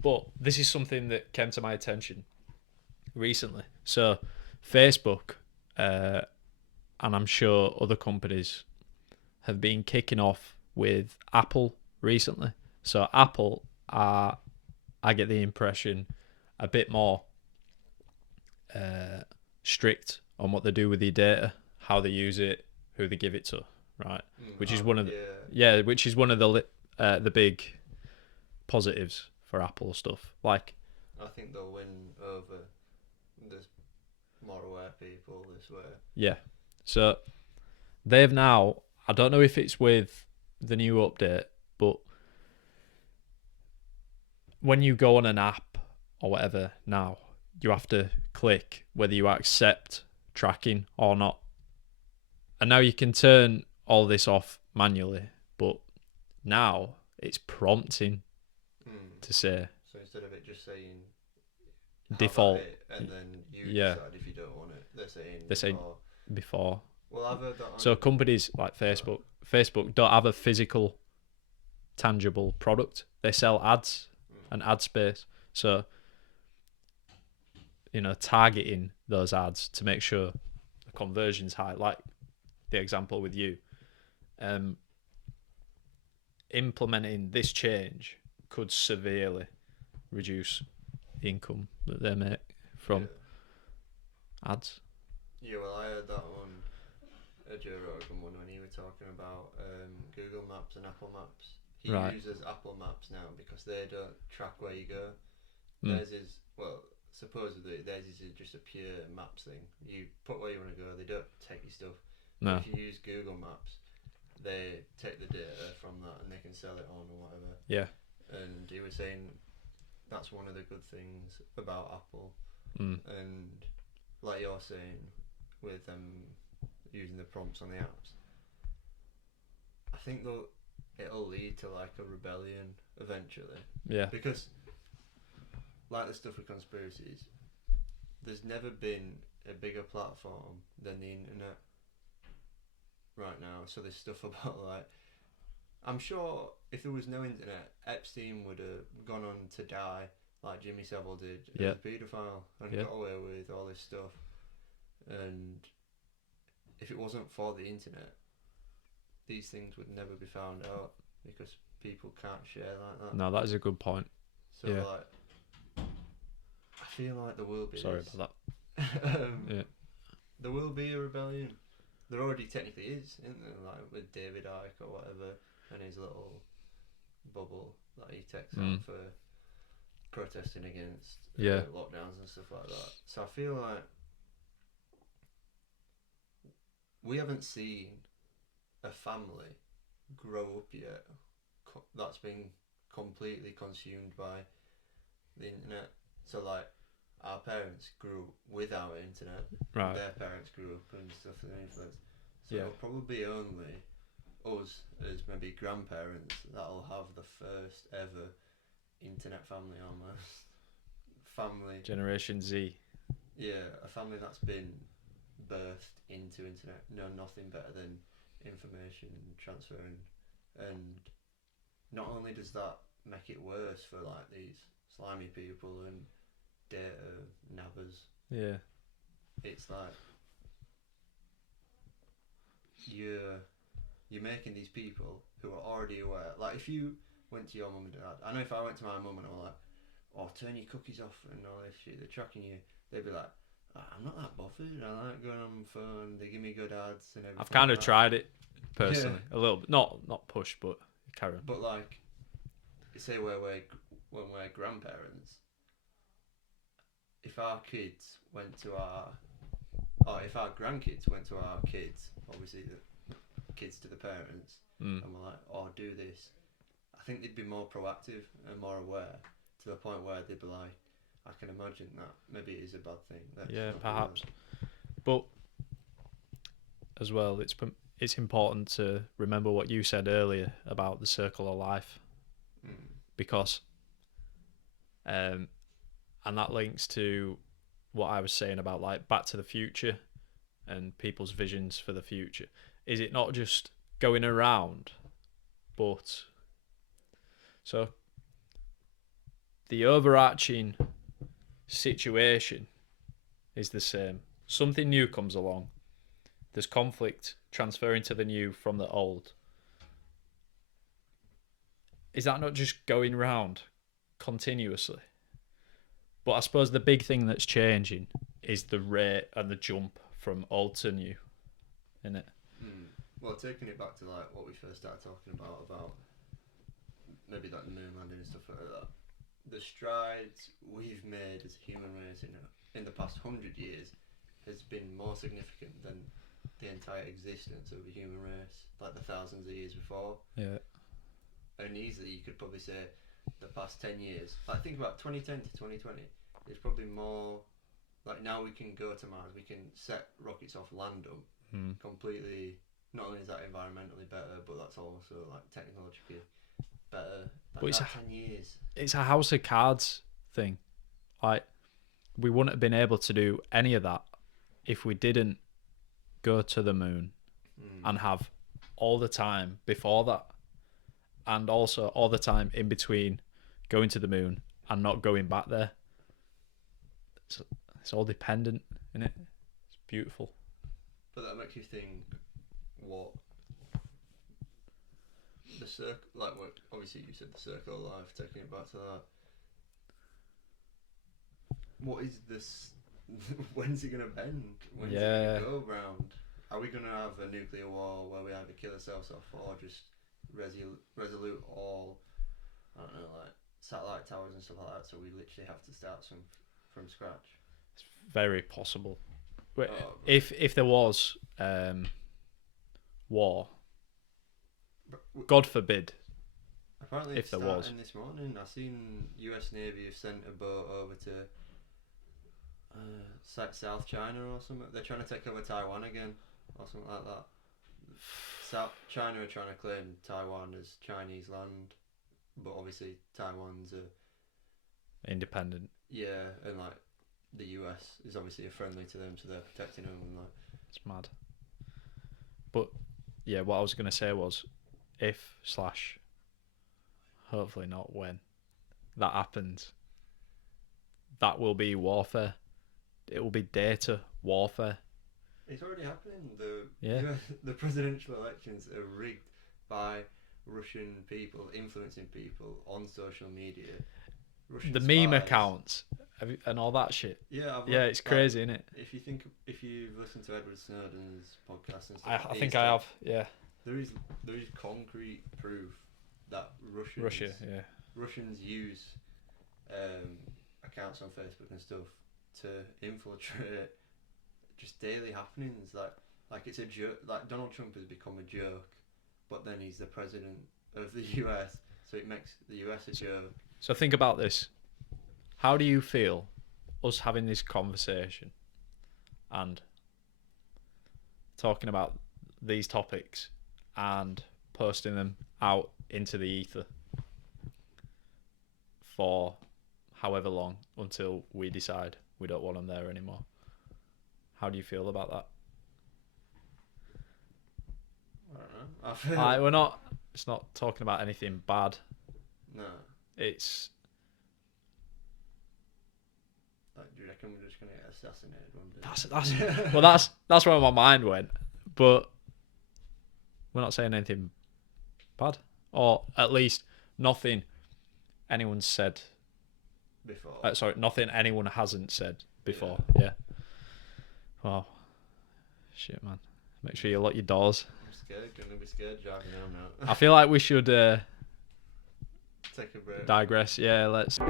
But this is something that came to my attention recently. So, Facebook, uh, and I'm sure other companies have been kicking off with Apple recently. So, Apple are, I get the impression, a bit more uh, strict on what they do with your data, how they use it, who they give it to, right? Which is one of the, Yeah. yeah, which is one of the big positives for Apple stuff. Like, I think they'll win over the more aware people this way. yeah, so they've now. I don't know if it's with the new update, but when you go on an app or whatever now, you have to click whether you accept tracking or not. And now you can turn all this off manually, but now it's prompting Mm. to say So instead of it just saying have at default. it and then you Yeah, decide if you don't want it, they're saying they say before. before. Well, I've heard that So on. companies like Sorry. Facebook don't have a physical, tangible product. They sell ads Mm. and ad space. So targeting those ads to make sure the conversion's high, like the example with you. Um, Implementing this change could severely reduce the income that they make from Yeah. ads. Yeah, well, I heard that on a Joe Rogan one when he was talking about Google Maps and Apple Maps. He Right. uses Apple Maps now because they don't track where you go. Mm. Theirs is, well, supposedly theirs is just a pure maps thing. You put where you want to go, they don't take your stuff. But No. if you use Google Maps, they take the data from that and they can sell it on or whatever. Yeah. And he was saying that's one of the good things about Apple. Mm. And like you're saying, with using the prompts on the apps, I think it'll lead to like a rebellion eventually. Yeah. Because like the stuff with conspiracies, there's never been a bigger platform than the internet right now. So there's stuff about like, I'm sure if there was no internet, Epstein would have gone on to die like Jimmy Savile did Yeah. as a paedophile and Yeah. got away with all this stuff. And if it wasn't for the internet, these things would never be found out because people can't share like that. No, that is a good point. So Yeah. like, I feel like there will be Sorry this. about um, that. there will be a rebellion. There already technically is, isn't there? Like with David Icke or whatever, and his little bubble that he takes Yeah. out for protesting against Yeah. lockdowns and stuff like that. So I feel like we haven't seen a family grow up yet that's been completely consumed by the internet. So like our parents grew without internet, Right. their parents grew up and stuff and influence. So Yeah. it'll probably be only us as maybe grandparents that'll have the first ever internet family almost. Family. Generation Z. Yeah, a family that's been birthed into internet, know nothing better than information transferring, and not only does that make it worse for like these slimy people and data nabbers, Yeah. it's like you're you're making these people who are already aware. Like if you went to your mum and dad, I know if I went to my mum and I was like, "Oh, turn your cookies off and all this shit," they're tracking you. They'd be like, "I'm not that bothered. I like going on my phone. They give me good ads and everything." I've kind of like that. tried it personally, a little bit. Not push, but carry on. But like, say when we're grandparents, if our kids went to our, or if our grandkids went to our kids, obviously the kids to the parents, Mm. and we're like, "Oh, do this," I think they'd be more proactive and more aware to the point where they'd be like, "I can imagine that maybe it is a bad thing." Let's Yeah, not do perhaps. But as well, it's important to remember what you said earlier about the circle of life, that. Mm. because and that links to what I was saying about like Back to the Future and people's visions for the future. Is it not just going around, but so the overarching situation is the same. Something new comes along. There's conflict transferring to the new from the old. Is that not just going round continuously? But I suppose the big thing that's changing is the rate and the jump from old to new, isn't it? Well, taking it back to like what we first started talking about maybe like the moon landing and stuff like that. The strides we've made as a human race in the past 100 years has been more significant than the entire existence of the human race, like the thousands of years before. Yeah. And easily you could probably say the past 10 years. Like think about 2010 to 2020. There's probably more. Like now we can go to Mars, we can set rockets off, land them completely. Not only is that environmentally better, but that's also like technologically better. Like, but it's 10 years. It's a House of Cards thing. Like we wouldn't have been able to do any of that if we didn't go to the moon and have all the time before that, and also all the time in between going to the moon and not going back there. It's all dependent, isn't it? It's beautiful. But that makes you think what the circle, like what obviously you said the circle of life, taking it back to that. What is this? When's it gonna bend? When's it gonna go round? Are we gonna have a nuclear war where we either kill ourselves off or just resolute all, I don't know, like satellite towers and stuff like that? So we literally have to start from scratch. It's very possible. If there was war, God forbid. Apparently, if there was. This morning, I seen U.S. Navy have sent a boat over to South China or something. They're trying to take over Taiwan again, or something like that. South China are trying to claim Taiwan as Chinese land, but obviously Taiwan's independent. Yeah, and like the US is obviously friendly to them, so they're protecting them and like. It's mad. But yeah, what I was gonna say was, if / hopefully not when that happens, that will be warfare. It will be data warfare. It's already happening. The the presidential elections are rigged by Russian people influencing people on social media. Russian the spies. meme accounts and all that shit. Yeah, it's crazy, isn't it? If you've listened to Edward Snowden's podcast and I stuff, think I have. Yeah. There is concrete proof that Russians use accounts on Facebook and stuff to infiltrate just daily happenings. Like it's a joke. Like Donald Trump has become a joke, but then he's the president of the US, so it makes the US a joke. So think about this. How do you feel us having this conversation and talking about these topics and posting them out into the ether for however long until we decide we don't want them there anymore? How do you feel about that? I don't know. We're not. It's not talking about anything bad. No. It's. Like, do you reckon we're just gonna get assassinated one day? That's where my mind went, but we're not saying anything bad, or at least nothing anyone's said before. Nothing anyone hasn't said before. Yeah. Wow. Shit, man. Make sure you lock your doors. I'm scared. Gonna be scared driving home now. I feel like we should take a break. Digress. Yeah, let's.